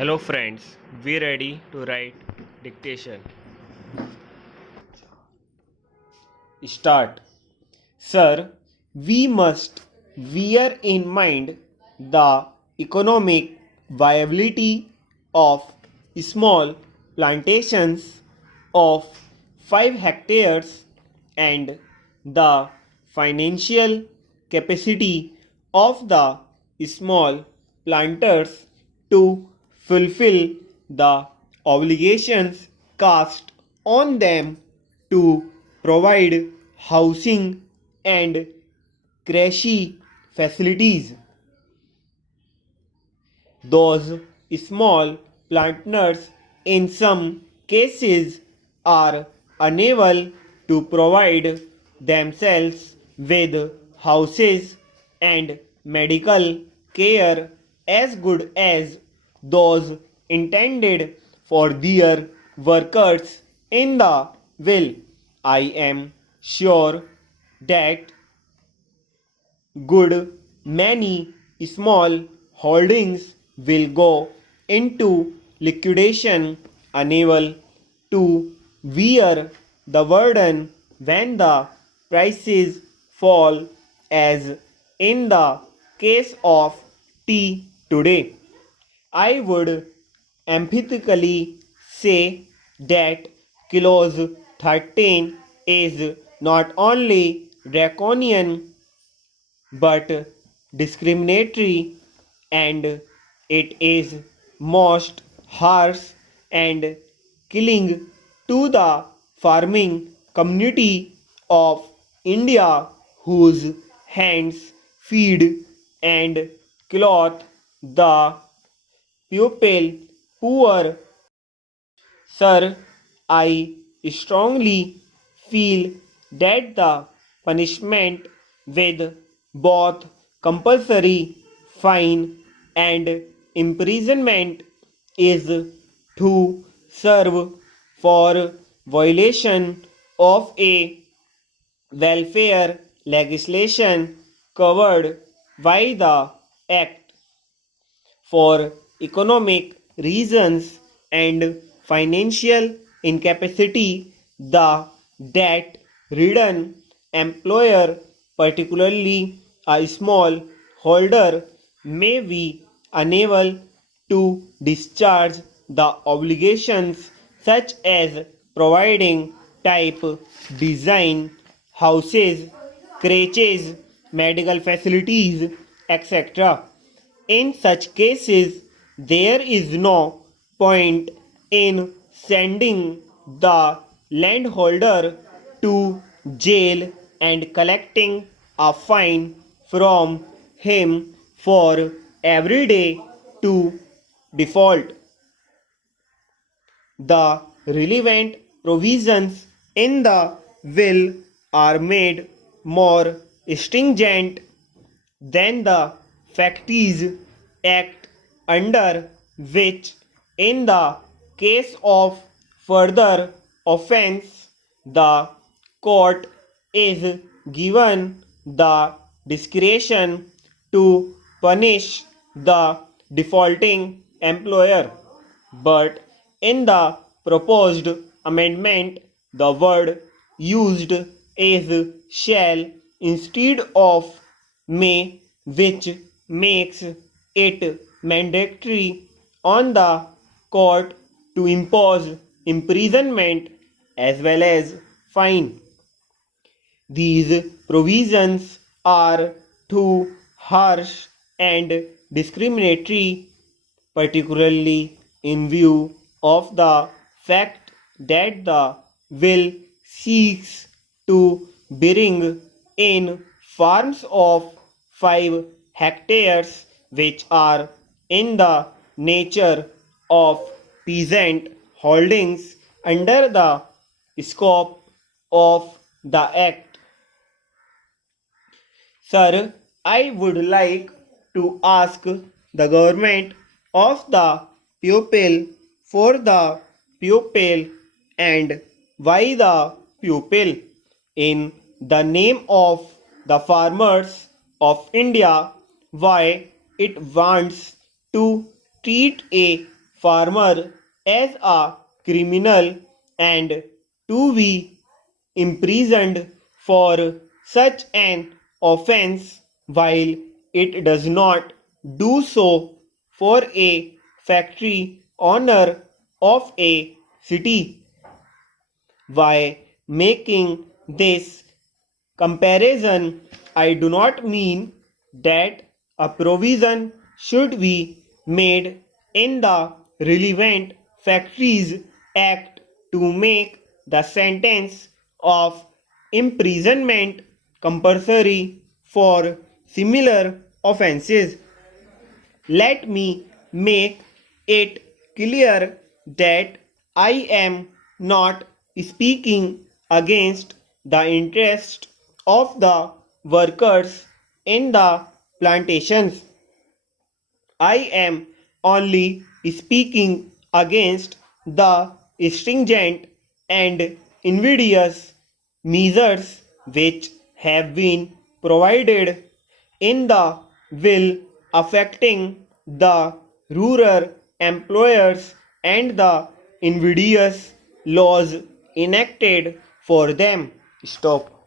Hello friends, we ready to write dictation. Start. Sir, we must bear in mind the economic viability of small plantations of 5 hectares and the financial capacity of the small planters to fulfill the obligations cast on them to provide housing and crèche facilities. Those small planters in some cases are unable to provide themselves with houses and medical care as good as those intended for their workers in the will. I am sure that good many small holdings will go into liquidation, unable to bear the burden when the prices fall, as in the case of tea today. I would emphatically say that clause 13 is not only draconian but discriminatory, and it is most harsh and killing to the farming community of India, whose hands feed and clothe the pupil poor. Sir, I strongly feel that the punishment with both compulsory fine and imprisonment is to serve for violation of a welfare legislation covered by the Act. For economic reasons and financial incapacity, the debt ridden employer, particularly a small holder, may be unable to discharge the obligations such as providing type, design, houses, crèches, medical facilities, etc. In such cases, there is no point in sending the landholder to jail and collecting a fine from him for every day to default. The relevant provisions in the will are made more stringent than the Facts Act, under which, in the case of further offence, the court is given the discretion to punish the defaulting employer. But in the proposed amendment, the word used is shall instead of may, which makes it mandatory on the court to impose imprisonment as well as fine. These provisions are too harsh and discriminatory, particularly in view of the fact that the will seeks to bring in farms of 5 hectares, which are in the nature of peasant holdings under the scope of the Act. Sir, I would like to ask the government of the pupil for the pupil and why the pupil, in the name of the farmers of India, why it wants to treat a farmer as a criminal and to be imprisoned for such an offence, while it does not do so for a factory owner of a city. By making this comparison, I do not mean that a provision should be made in the relevant Factories Act to make the sentence of imprisonment compulsory for similar offences. Let me make it clear that I am not speaking against the interest of the workers in the plantations. I am only speaking against the stringent and invidious measures which have been provided in the will affecting the rural employers and the invidious laws enacted for them. Stop.